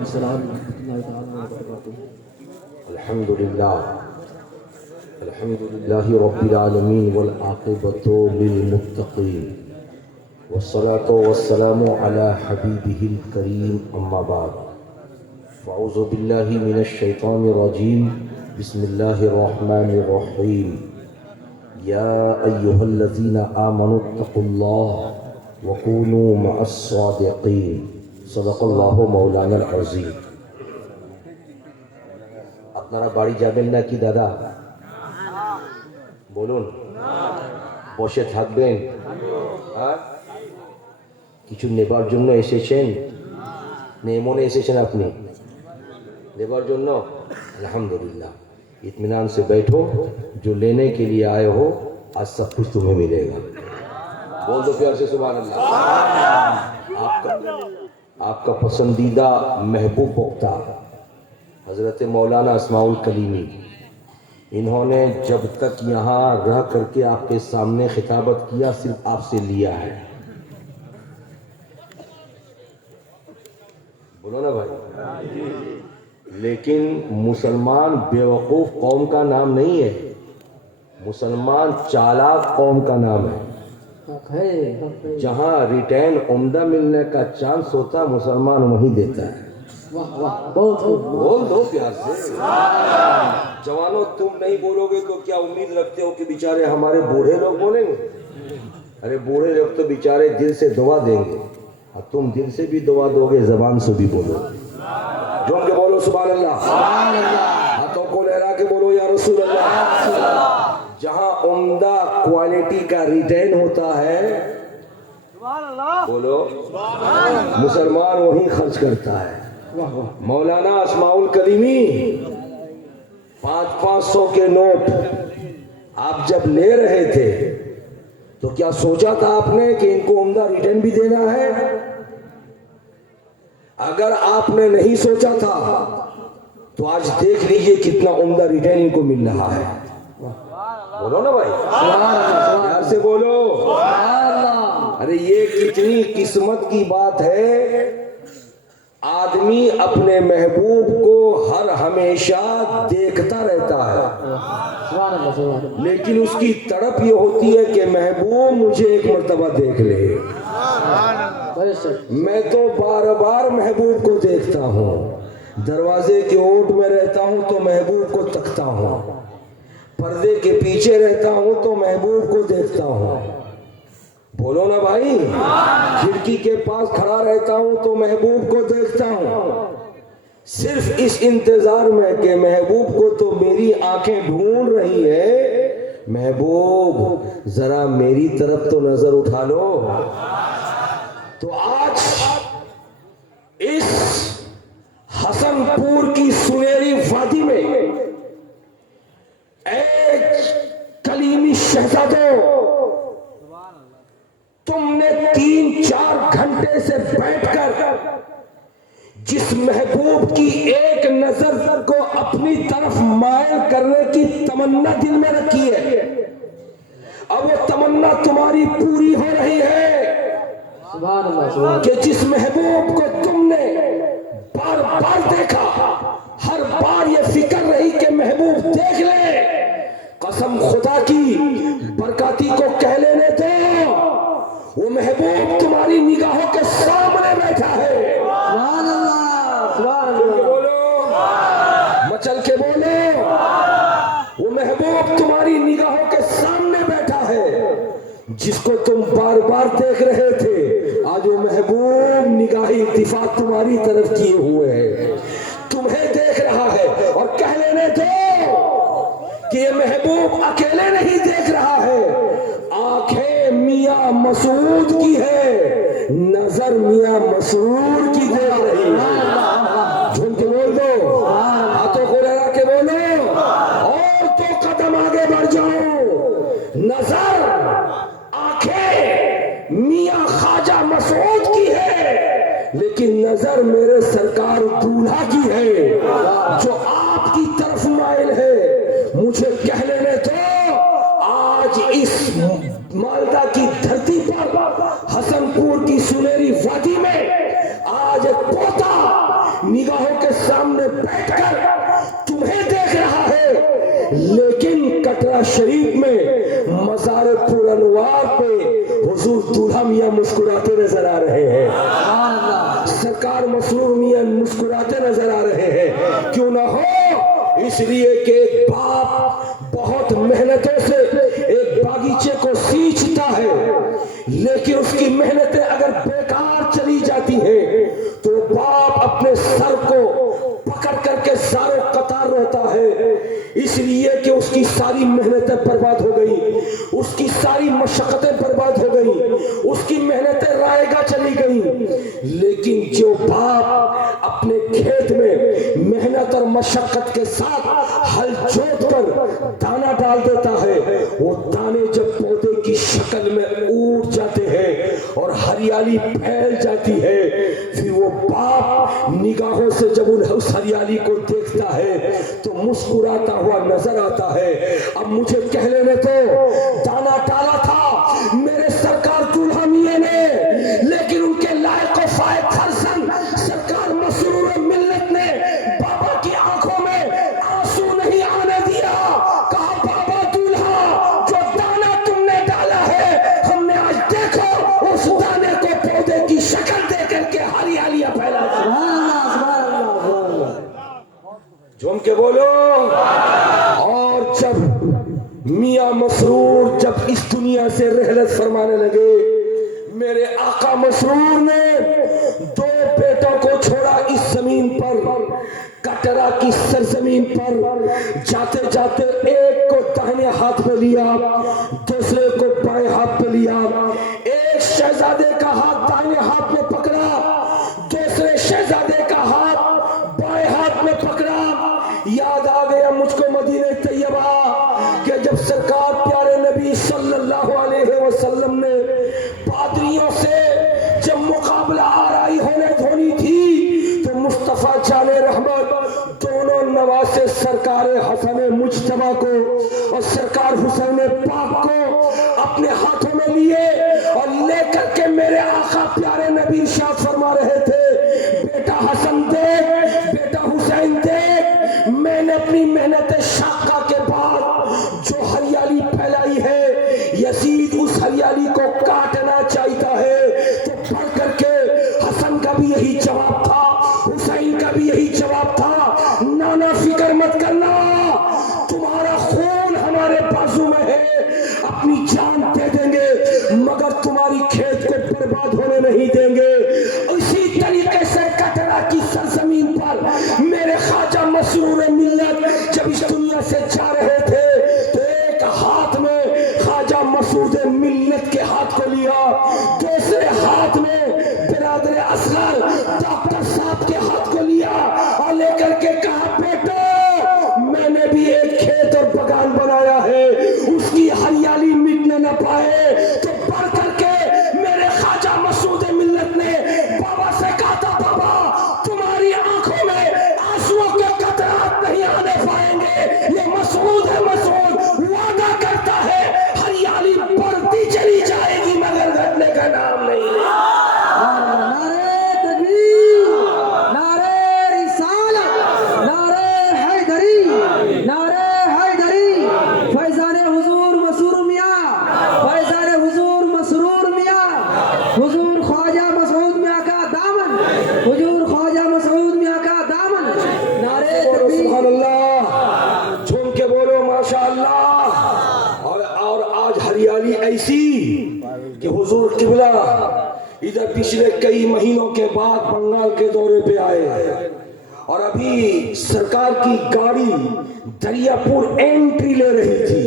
السلام ورحمۃ اللہ تعالیٰ وبرکاتہ۔ الحمد للہ رب العالمین والعاقبۃ للمتقین والصلاۃ والسلام علی حبیبہ الکریم اما بعد فاعوذ باللہ من الشیطان الرجیم بسم اللہ الرحمن الرحیم یا ایہا الذین آمنوا اتقوا اللہ وکونوا مع الصادقین صدق اللہ مولانا العظیم۔ আপনারা বাড়ি যাবেন নাকি দাদা? বলুন, বসে থাকবেন? কিছু নেবার জন্য এসেছেন? নেমনে এসেছেন আপনি নেবার জন্য? अल्हम्दुलिल्लाह, इत्मीनान से बैठो, जो लेने के लिए आए हो आज सब कुछ तुम्हें मिलेगा। बोल दो प्यार से सुभान अल्लाह। आपका पसंदीदा महबूब वक्ता हज़रत मौलाना अस्माउल कलीमी, इन्होंने जब तक यहाँ रह करके आपके सामने खिताबत किया सिर्फ आपसे लिया है। बोलो ना भाई। लेकिन मुसलमान बेवकूफ़ कौम का नाम नहीं है, मुसलमान चालाक कौम का नाम है। जहाँ रिटर्न उम्दा मिलने का चांस होता मुसलमान वहीं देता है। बोल दो प्यार से। जवानों, तुम नहीं बोलोगे तो क्या उम्मीद रखते हो कि बेचारे हमारे बूढ़े लोग बोलेंगे? अरे बूढ़े लोग तो बेचारे दिल से दुआ देंगे, और तुम दिल से भी दुआ दोगे, जबान से भी बोलोगे। जोर के बोलो सुभान अल्लाह, हाथों को लहरा के बोलो या रसूल अल्लाह। जहाँ उम्दा क्वालिटी का रिटर्न होता है, बोलो, मुसलमान वहीं खर्च करता है। मौलाना अस्माउल कलीमी 500 के नोट आप जब ले रहे थे तो क्या सोचा था आपने कि इनको उम्दा रिटर्न भी देना है? अगर आपने नहीं सोचा था तो आज देख लीजिए कितना उम्दा रिटर्न इनको मिल रहा है। बोलो ना भाई, प्यार से बोलो। अरे ये कितनी किस्मत की बात है। आदमी अपने महबूब को हर हमेशा देखता रहता है, लेकिन उसकी तड़प ये होती है कि महबूब मुझे एक मर्तबा देख ले। मैं तो बार बार महबूब को देखता हूँ, दरवाजे के ओट में रहता हूँ तो महबूब को तकता हूँ, पर्दे के पीछे रहता हूँ तो महबूब को देखता हूँ। बोलो ना भाई। खिड़की के पास खड़ा रहता हूँ तो महबूब को देखता हूँ, सिर्फ इस इंतजार में कि महबूब को तो मेरी आंखें ढूंढ रही है। महबूब जरा मेरी तरफ तो नजर उठा लो। तो आज इस हसनपुर की सुनहरी वादी में एक कलीमी शहजादों, तुमने 3-4 घंटे से बैठकर जिस महबूब की एक नजर को अपनी तरफ मायल करने की तमन्ना दिल में रखी है, अब वो तमन्ना तुम्हारी पूरी हो रही है कि जिस महबूब को तुमने बार बार देखा, हर बार ये फिक्र रही कि महबूब देख ले। कसम खुदा की, बरकाती को कह लेने दो, वो महबूब तुम्हारी निगाहों के सामने बैठा है। बोलो, मचल के बोलो, वो महबूब तुम्हारी निगाहों के सामने बैठा है। जिसको तुम बार बार देख रहे थे, आज वो महबूब निगाही इत्तिफाक तुम्हारी तरफ किए हुए है, तुम्हें देख रहा है। और कह लेने दो कि ये महबूब अकेले नहीं देख रहा है, आंखें मियां मसूद की है, नजर मियां मसूद की देख रही है। झूम के बोल दो, हाथों को लगा के बोलो, और 2 कदम आगे बढ़ जाओ। नजर, आंखें मियां ख्वाजा मसूद की है, लेकिन नजर मेरे सरकार दूल्हा की है, जो आपकी तरफ माइल है। मुझे कह लेने दो, आज इस मालदा की धरती पर, हसनपुर की सुनहरी वादी में, आज एक पोता निगाह शरीफ में मज़ार पुरनवार पे हुजूर दूल्हा मियाँ मुस्कुराते नजर आ रहे हैं। सरकार मसरूर मियाँ मुस्कुराते नजर आ रहे हैं। क्यों ना हो, इसलिए कि एक बाप बहुत मेहनतों से एक बागीचे को सींचता है, लेकिन उसकी मेहनतें अगर बेकार चली जाती हैं तो बाप अपने सर को पकड़ करके सारों कतार रहता है, इसलिए कि उसकी सारी मेहनतें बर्बाद हो गई, उसकी सारी मशक्कतें बर्बाद हो गई, उसकी मेहनतें रायगा चली गई। लेकिन जो बाप अपने खेत में मेहनत और मशक्कत के साथ हल जोत कर दाना डाल देता है, वो दाने जब पौधे की शक्ल में उड़ जाते हैं और हरियाली फैल जाती है, फिर वो बाप निगाहों से जब उस हरियाली को देखता है तो मुस्कुराता हुआ नजर आता है। अब मुझे कह लेने तो, दाना डाला था मेरे सरकार दूल्हा मियां ने, लेकिन उनके लायक फायद खरसन सरकार मसरूर मिल्लत ने बाबा की आंखों में आंसू नहीं आने दिया। कहा, बाबा दूल्हा, जो दाना तुमने डाला है, हमने आज देखो उस दाने को पौधे की शक्ल दे करके हरियालियां फैला। झूम के बोलो। और जब मियां मसरूर जब इस दुनिया से रहलत फरमाने लगे, मेरे आका मसरूर ने 2 बेटों को छोड़ा इस जमीन पर, कटरा की सरजमीन पर। जाते जाते एक को दाहिने हाथ में लिया, दूसरे को बाएं हाथ में लिया। एक शहजादे का हाथ दाहिने हाथ में पकड़ा, दूसरे शहजादे का हाथ बाएं हाथ में पकड़ा। याद आ गया मुझको मदीने तैयबा कि जब सरकार प्यारे नबी सल्लल्लाहु अलैहि वसल्लम ने पादरियों से जब मुकाबला आराई होनी थी, तो मुस्तफा जाने रहमत दोनों नवासे सरकार हसन मुज्तबा को और सरकार हुसैन पाक को अपने हाथों में लिए और लेकर के मेरे आका प्यारे नबी इरशाद फरमा रहे थे, बेटा हसन देख, बेटा हुसैन देख, मैंने अपनी मेहनत शाका के बाद जो हरियाली फैलाई है, यजीद उस हरियाली को काटना चाहता है। तो पढ़ करके हसन का भी यही जवाब था, हुसैन का भी यही जवाब था, नाना फिक्र मत करना, तुम्हारा खून हमारे बाजू में है, अपनी जान दे देंगे मगर तुम्हारी खेत को बर्बाद होने नहीं देंगे। इसी तरीके से कटरा की सरजमीन पर मेरे ख्वाजा मसरूर मिल्लत जब इस दुनिया से जा रहे थे, तो एक हाथ में ख्वाजा मसरूर मिल्लत के हाथ को लिया, दूसरे हाथ में बिरादर असगर डॉक्टर साहब के हाथ को लिया और लेकर के कहा, बेटो मैंने भी एक खेत और बगान बनाया है, उसकी हरियाली मिटने न पाए। तो पढ़ करके मेरे ख्वाजा मसरूर मिल्लत ने बाबा से कहा था, बाबा तुम्हारी आंखों में आंसुओं के कतरात नहीं आने पाएंगे, ये मसरूर है, मसरूर वादा करता है हरियाली बढ़ती चली जाएगी मगर घटने का नाम नहीं लेगा। नारे तकबीर, नारे रिसालत, नारे हैदरी, नारे हैदरी, फैजाने हुजूर मसरूर मियां, फैजाने हुजूर मसरूर मियां, हुजूर ख्वाजा मसऊद मियां का दामन, हुजूर ख्वाजा मसऊद मियां का दामन। नारे तकबीर, सुभान अल्लाह, झूम के बोलो माशाअल्लाह। और आज हरियाली ऐसी कि हुजूर किबला इधर पिछले कई महीनों के बाद बंगाल के दौरे पे आए और अभी सरकार की गाड़ी दरियापुर एंट्री ले रही थी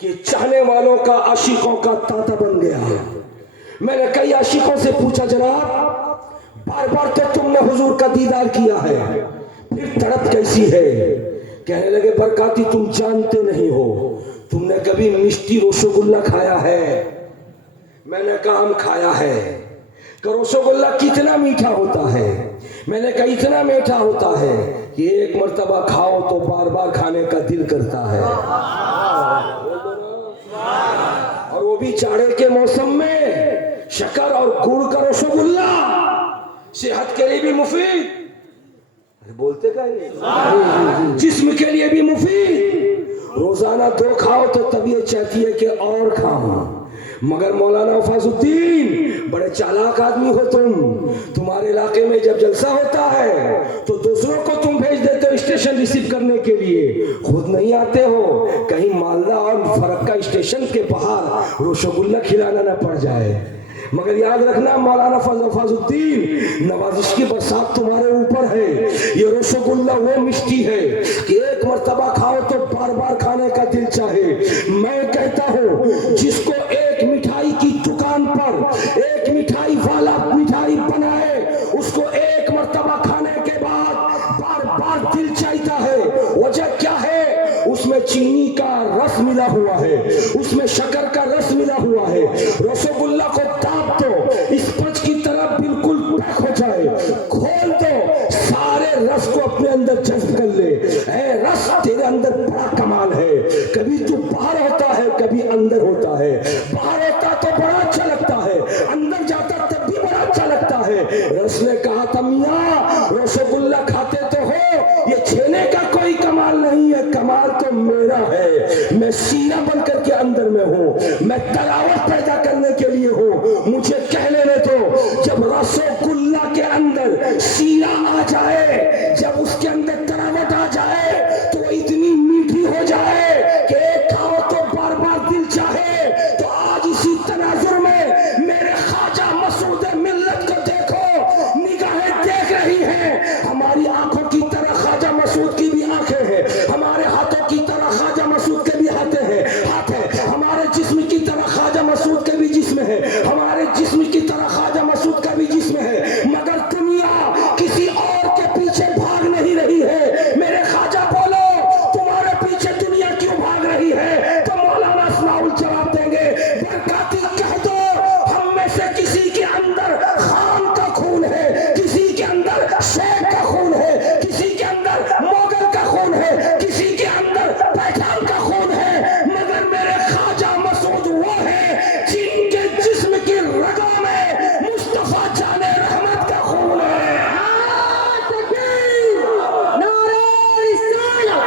कि चाहने वालों का, आशिकों का तांता बन गया। मैंने कई आशिकों से पूछा, जनाब बार बार तो तुमने हुजूर का दीदार किया है, फिर तड़प कैसी है? कहने लगे, बरकाती तुम जानते नहीं हो, तुमने कभी मिष्टी रसगुल्ला खाया है? मैंने कहा हम खाया है। कि रसगुल्ला कितना मीठा होता है? मैंने कहा इतना मीठा होता है कि एक मर्तबा खाओ तो बार बार खाने का दिल करता है, और वो भी जाड़े के मौसम में शक्कर और गुड़ का रसगुल्ला सेहत के लिए भी मुफीद, बोलते का जिस्म के लिए भी मुफीद रोजाना 2 खाओ तो तबीयत चाहती है कि और खाओ। मगर मौलाना फैजुद्दीन बड़े चालाक आदमी हो तुम्हारे इलाके में जब जलसा होता है तो दूसरों को तुम भेज देते हो स्टेशन रिसीव करने के लिए, खुद नहीं आते हो। कहीं मालदा और फरक्का स्टेशन के बाहर रसगुल्ला खिलाना न पड़ जाए। मगर याद रखना मौलाना फैजुद्दीन, नवाजिश की बरसात तुम्हारे ऊपर है। ये रसगुल्ला वो मिष्टी है कि एक मर्तबा खाओ तो बार बार खाने का दिल चाहे। मैं कहता हूँ जिसको एक मिठाई की दुकान पर एक मिठाई वाला मिठाई बनाए, उसको एक मर्तबा खाने के बाद बार बार दिल चाहता है। वजह क्या है? उसमें चीनी का रस मिला हुआ है, उसमें शक्कर का रस मिला हुआ है। रसगुल्ला को दाब दो, स्पंज की तरह बिल्कुल पैक हो जाए, खोल दो, सारे रस को अपने अंदर जज्ब कर ले। ऐ रस तेरे अंदर बड़ा कमाल है। कभी तू बाहर होता है, कभी अंदर होता है। बाहर होता तो बड़ा अच्छा लगता है, अंदर जाता तब भी बड़ा अच्छा लगता है। रस ने कहा था मियाँ रसगुल्ला खाते तो हो, ये छेने का कोई कमाल नहीं है, कमाल तो मेरा है। मैं सीना बनकर के अंदर में हूँ, मैं तलावत पैदा करने के लिए हूँ। मुझे कह लेने दो, जब रसगुल्ला के अंदर सीना आ जाए, जब उसके अंदर तलावत आ जाए तो इतनी मीठी हो जाए कि एक खाओ तो बार बार दिल चाहे। तो आज इसी तनाजुर में मेरे ख्वाजा मसूद मिल्लत को देखो, निगाहें देख रही हैं। हमारी आंखों की तरह ख्वाजा मसूद की भी आंखें हैं, हमारे हाथों की तरह ख्वाजा मसूद के भी हाथ है, हमारे जिस्म की तरह ख्वाजा मसूद के भी जिस्म है, हमारे जिस्म की तरह ख्वाजा मसूद का भी जिस्म है। मगर दुनिया किसी और के पीछे भाग नहीं रही है। मेरे ख्वाजा बोलो, तुम्हारे पीछे दुनिया क्यों भाग रही है? तो मौलाना इस्माउल जवाब देंगे, बरकाती कह दो हम में से किसी के अंदर खान का खून है, किसी के अंदर शेख का खून है, किसी के अंदर मोगल का खून है, किसी के अंदर पैठान का खून है। मगर मेरे ख्वाजा मसूद वो है जिनके जिस्म की रगों में मुस्तफा जाने रहमत का खून है। नारे रिसालत,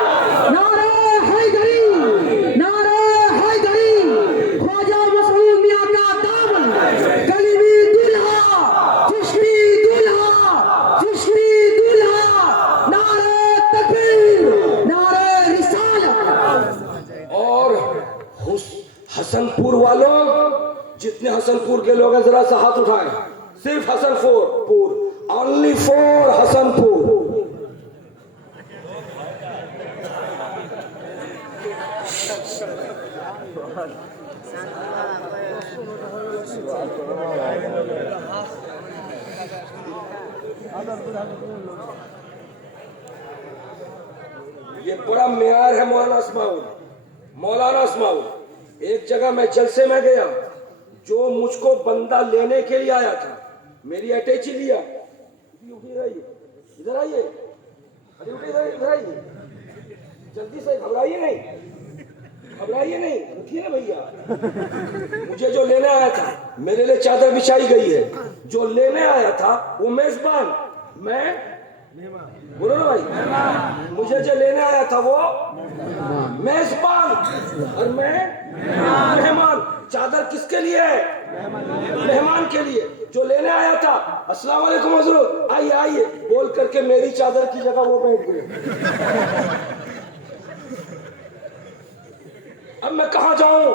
नारे हैदरी, नारे हैदरी, ख्वाजा मसूद मियां का दामन, कलीमी दुल्हा, जिस्मी दुल्हा, जिस्मी दुल्हा, नारे तकबीर, नारे रिसालत। और हसनपुर वालों, जितने हसनपुर के लोग हैं जरा सा हाथ उठाएं। सिर्फ हसनपुर, ओनली फॉर हसनपुर। ये बड़ा मेयार है मौलाना इस्माउल। मौलाना इस्माउल, एक जगह मैं जलसे में गया, जो मुझको बंदा लेने के लिए आया था, मेरी अटैची लिया, इधर आइए, इधर आइए, अरे इधर आइए, जल्दी से, घबराइए नहीं, उठिए ना भैया। मुझे जो लेने आया था, मेरे लिए चादर बिछाई गई है। जो लेने आया था वो मेजबान, मैं बोलो ना भाई, मुझे जो लेने आया था वो मेजबान और मैं मेहमान। चादर किसके लिए है? मेहमान के लिए। जो लेने आया था, अस्सलाम वालेकुम हुजूर, आइए बोल करके मेरी चादर की जगह वो बैठ गए। अब मैं कहां जाऊं?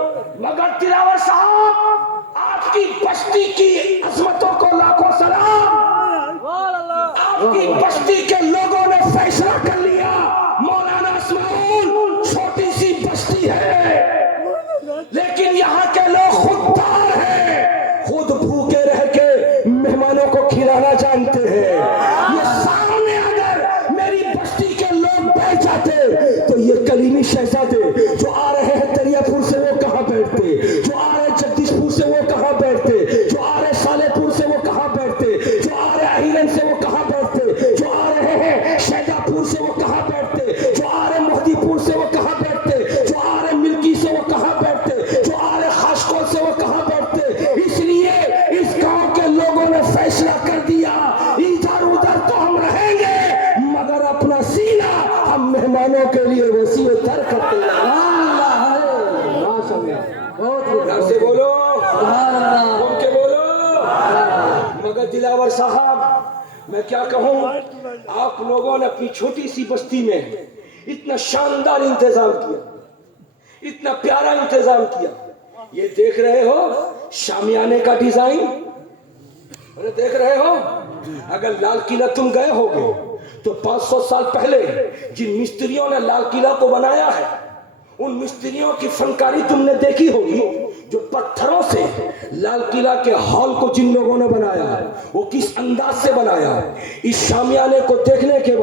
मगर तिलावर साहब, आपकी बस्ती की अजमतों को लाखों सलाम। आपकी बस्ती के लोगों ने फैसला कर लिया, मौलाना इस्माउल छोटी सी बस्ती है, लेकिन यहाँ के लोग खुददार हैं, खुद भूखे रह के मेहमानों को खिलाना जानते हैं। ये सामने अगर मेरी बस्ती के लोग बैठ जाते तो ये कलीमी शहजादे जो आ रहे हैं दरियापुर से वो कहाँ बैठते, जो आ रहे जगदीशपुर से वो कहाँ बैठते, जो आ रहे सालेपुर से वो कहाँ बैठते, जो आ रहे अहिरन से वो कहाँ बैठते, जो आ रहे हैं शहजापुर से वो कहाँ बैठते, जो आ रहे मोहदीपुर से वो कहाँ बैठते, जो आ रहे मिल्की से वो कहाँ बैठते, जो आ रहे खासकोट से वो कहाँ बैठते। इसलिए इस गांव के लोगों ने फैसला कर दिया, इधर उधर तो हम रहेंगे, मगर अपना सीना हम मेहमानों के लिए वसीय तर करते हैं। अल्लाह है, माशाअल्लाह, बहुत खूब। ध्यान से बोलो, सुभान अल्लाह। बोल के बोलो। मगर दिलावर साहब, मैं क्या कहूँ, आप लोगों ने अपनी छोटी सी बस्ती में इतना शानदार इंतजाम किया, इतना प्यारा इंतजाम किया। ये देख रहे हो शामियाने का डिजाइन, अरे देख रहे हो। अगर लाल किला तुम गए होगे तो 500 साल पहले जिन मिस्त्रियों ने लाल किला को बनाया है, उन मिस्त्रियों की फनकारी तुमने देखी होगी, जो पत्थरों से लाल किला के हॉल को जिन लोगों ने बनाया है, वो किस अंदाज से बनाया है। इस शामियाने को देखने के बाद